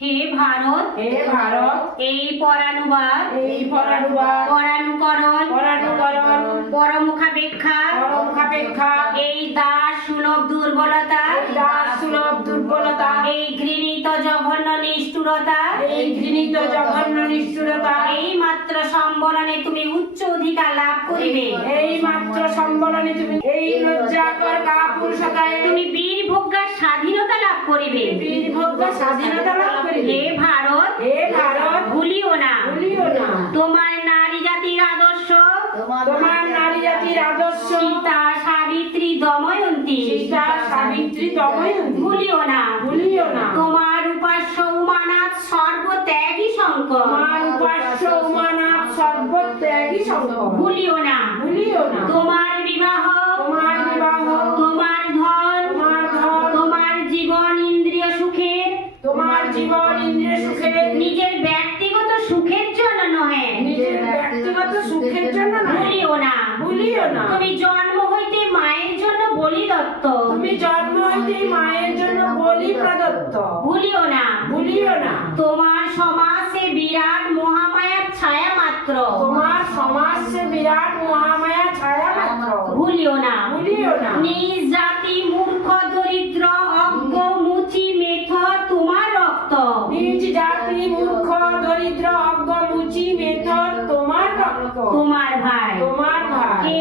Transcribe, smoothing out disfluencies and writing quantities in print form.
হে ভারত, হে ভারত, এই পরানুবাদ, এই পরানুবাদ, পরানুকরণ, পরানুকরণ, পরমুখাপেক্ষা, পরমুখাপেক্ষা, এই দাস সুলভ দুর্বলতা, এই দাস সুলভ দুর্বলতা, এই ঘৃণিত জঘন্য নিষ্ঠুরতা, এই ঘৃণিত জঘন্য নিষ্ঠুরতা, এই মাত্র সম্বলনে তুমি উচ্চ অধিকার লাভ করিবে। এই মাত্র সম্বলনে তুমি এই লজ্জাকর কাপুরুষতায় তুমি বীর ভোগ্যার স্বাধীনতা লাভ করিবে। বীরভোগ্য স্বাধীনতা লাভ করিবে। হে ভারত, হে ভারত, ভুলিও না ভুলিও না তোমার নারী জাতির আদর্শ, তোমার নারী জাতির আদর্শ, সীতা, সাবিত্রী, দময়ন্তী, সীতা, সাবিত্রী, দময়ন্তী, ভুলিও না ভুলিও না তোমার উপাস্য উমানাথ সর্বত্যাগী শঙ্কর, তোমার উপাস্য উমানাথ সর্বত্যাগী শঙ্কর, ভুলিও না ভুলিও না তোমার বিবাহ, তোমার বিবাহ, তোমার ধন, তোমার ধন, তোমার জীবন ইন্দ্রিয় সুখের, তোমার জীবন ইন্দ্রিয় সুখে, নিজের ব্যক্তিগত সুখের জন্য নহে, নিজের ব্যক্তিগত সুখের জন্য নয়। ভুলিও না ভুলিও না তুমি জন্ম হইতে মায়ের জন্য বলি দত্ত, তুমি জন্ম হইতেই মায়ের জন্য বলি প্রদত্ত, ভুলিও না ভুলিও না তোমার সমাজে বিরাট মহামায়ার ছায়া মাত্র, তোমার সমাজ সে বিরাট মহামায়া ছায়া মাত্র, ভুলিও না ভুলিও না নিজ জাতি মূর্খ দরিদ্র অজ্ঞ মুচি মেথ তোমার রক্ত, নিজ জাতি মূর্খ দরিদ্র অজ্ঞ মুচি মেথর তোমার রক্ত, তোমার ভাই তোমার ভাই, হে